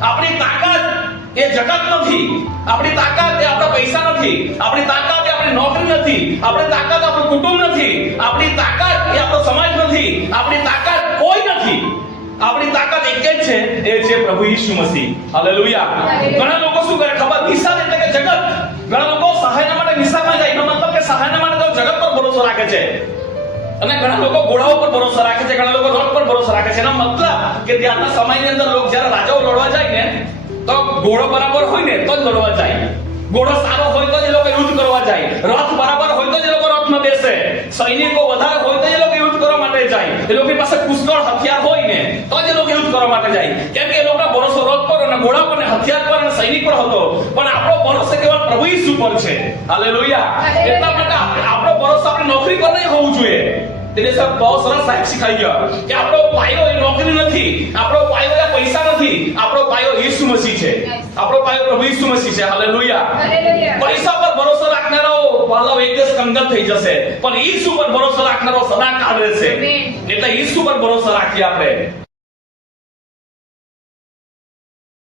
આપણી તાકાત એ જગત નથી, આપણી તાકાત એ આપણા પૈસા નથી, આપણી તાકાત એ આપણી નોકરી નથી, આપણી તાકાત આપણું કુટુંબ નથી, આપણી તાકાત એ આપણો સમાજ નથી, આપણી તાકાત કોઈ નથી. આપણી તાકાત એક જ છે, એ છે પ્રભુ ઈસુ મસીહ. હાલેલુયા. ઘણા લોકો શું કરે ખબર? નિશાન એટલે કે જગત. ઘણા લોકો સહાયના માટે નિશાનમાં જાય, એનો મતલબ કે સહાયના માટે તો જગત પર ભરોસો રાખે છે. અને ઘણા લોકો ઘોડાઓ પર ભરોસો રાખે છે, ઘણા લોકો રોડ પર ભરોસો રાખે છે. એનો મતલબ કે ત્યારના સમયની અંદર લોકો જ્યારે રાજાઓ લડવા જાય ને, તો ઘોડો બરાબર હોય ને તો જ લડવા જાય. ઘોડો સારો હોય તો જ એ લોકો યુદ્ધ કરવા જાય. રથ બરાબર હોય તો જ એ લોકો રથમાં બેસે. સૈનિકો વધારે હોય તો એ લોકો યુદ્ધ કરવા માટે જાય. એ લોકોની પાસે પુષ્કળ હથિયાર હોય ને તો જ એ લોકો યુદ્ધ કરવા માટે જાય. કેમ કે એ લોકોનો ભરોસો રથ પર અને ઘોડા પર અને હથિયાર પર અને સૈનિક પર હતો. પણ આપણો ભરોસો કેવળ પ્રભુ ઈસુ પર છે. હાલેલુયા. એટલા માટે આપણો ભરોસો આપણી નોકરી પર નહીં હોવું જોઈએ. તેને સર બહુ સરસ સાહેબ શીખાઈ ગયા કે આપણો પાયો એ નોકરી નથી, આપણો પાયો એ પૈસા નથી, આપણો પાયો ઈસુ મસીહ છે. આપણો પાયો પ્રભુ ઈસુ મસીહ છે. હાલેલુયા. પૈસા પર ભરોસો રાખનારો પાલવ એક દિવસ કંગાલ થઈ જશે, પણ ઈસુ પર ભરોસો રાખનારો સદાકાળ રહેશે. એટલે ઈસુ પર ભરોસો રાખીએ આપણે.